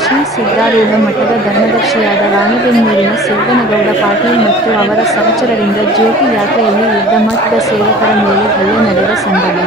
ಶ್ರೀ ಸಿದ್ಧಾರೂಢ ಮಠದ ಧರ್ಮದರ್ಶಿಯಾದ ರಾಣಿಬೆನ್ನೂರಿನ ಸಿದ್ದನಗೌಡ ಪಾಟೀಲ್ ಮತ್ತು ಅವರ ಸಹಚರರಿಂದ ಜ್ಯೋತಿ ಯಾತ್ರೆಯಲ್ಲಿ ಯುದ್ಧ ಮಠದ ಸೇವಕರ ಮೇಲೆ ಹಲ್ಲೆ ನಡೆದ ಸಂದರ್ಭ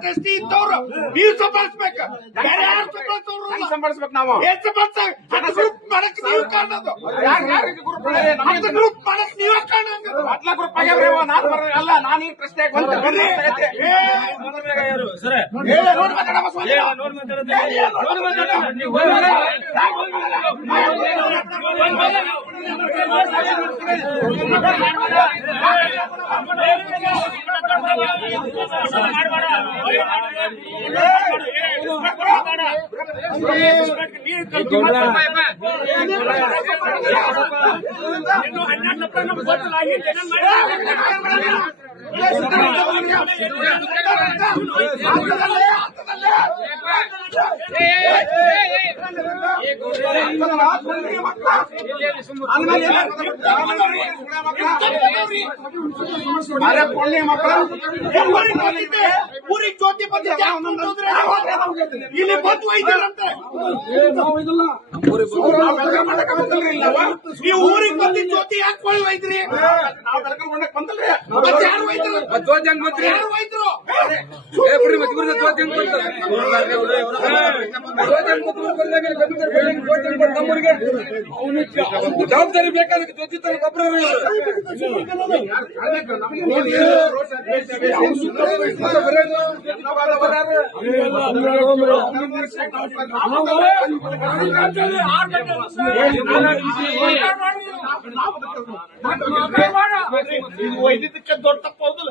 ಟ್ರಸ್ಟಿ ಇದ್ದವ್ರು ನೀವು ಸಂಭಾಳಿಸ್ಬೇಕ ಬೇರೆ ಯಾರು ಸಂಭಾಳಿಸೋರು ಸಂಭಾಳಿಸ್ಬೇಕು ನಾವು ಏನ್ ಸಂಭಾಳಿಸ ಗ್ರೂಪ್ ಮಾಡಕ್ ನೀವು ಕಾರಣದು ಹತ್ತು ಗ್ರೂಪ್ ಮಾಡಕ್ ನೀವೇ ಕಾರಣ. ಅಟ್ಲ ಗ್ರೂಪ್ ಆಗ್ಯಾವ್ರಿ. ನಾನ್ ಬರ ಅಲ್ಲ ನಾನು ಈ ಪ್ರಶ್ನೆ ಬಂದೆ மக்கள் ಪುಣ್ಯ ಮಕ್ಕಳು ಊರಿಗ್ ಜ್ಯೋತಿ ಅಂದ್ರೆ ಇಲ್ಲಿ ಬಂದು ನಾವ್ ಊರಿಗೆ ಬಂದಿ ಜ್ಯೋತಿ ಯಾಕೆ ಕೊಳ್ಳಿ ಒಯ್ದ್ರಿ ನಾವ್ ಬೆಳಗಾವ್ ಮಾಡಕ್ ಬಂದಲ್ರಿ ಮತ್ತೆ ಯಾರು ಗೊತ್ತ್ರಿ ಯಾರು ಬಂದ್ರೆ ನಮ್ಮೂರಿಗೆ. ಜವಾಬ್ದಾರಿ ಬೇಕಾದ್ರೆ ಗೊಬ್ಬರ ಒಯ್ದಿದ್ದಕ್ಕೆ ದೊಡ್ಡ ತಪ್ಪು ಹೌದಲ್ಲ?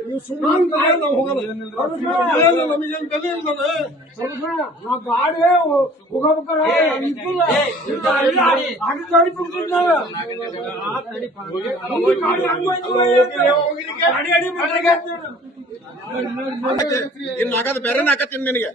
ನೀವು ಅರ್ಧ ಹೊಡ್ಸ್ಕೊಂಡ್ ಬಂದ್ರಿ ಗಾಡಿ ಹೋಗಬೇಕಾರೆ ಇದ್ದಿಲ್ಲ. ಆಗಿ ಗಾಡಿ ಬಿಡ್ತಿದ್ನಲ್ಲ ಗಾಡಿ. ಗಾಡಿ ಅಡಿ ಮಾಡಿದ್ರೆ ಇನ್ನು ಆಗದ ಬೇರೆ ಹಾಕತ್ತೀನಿ ನಿನಗೆ.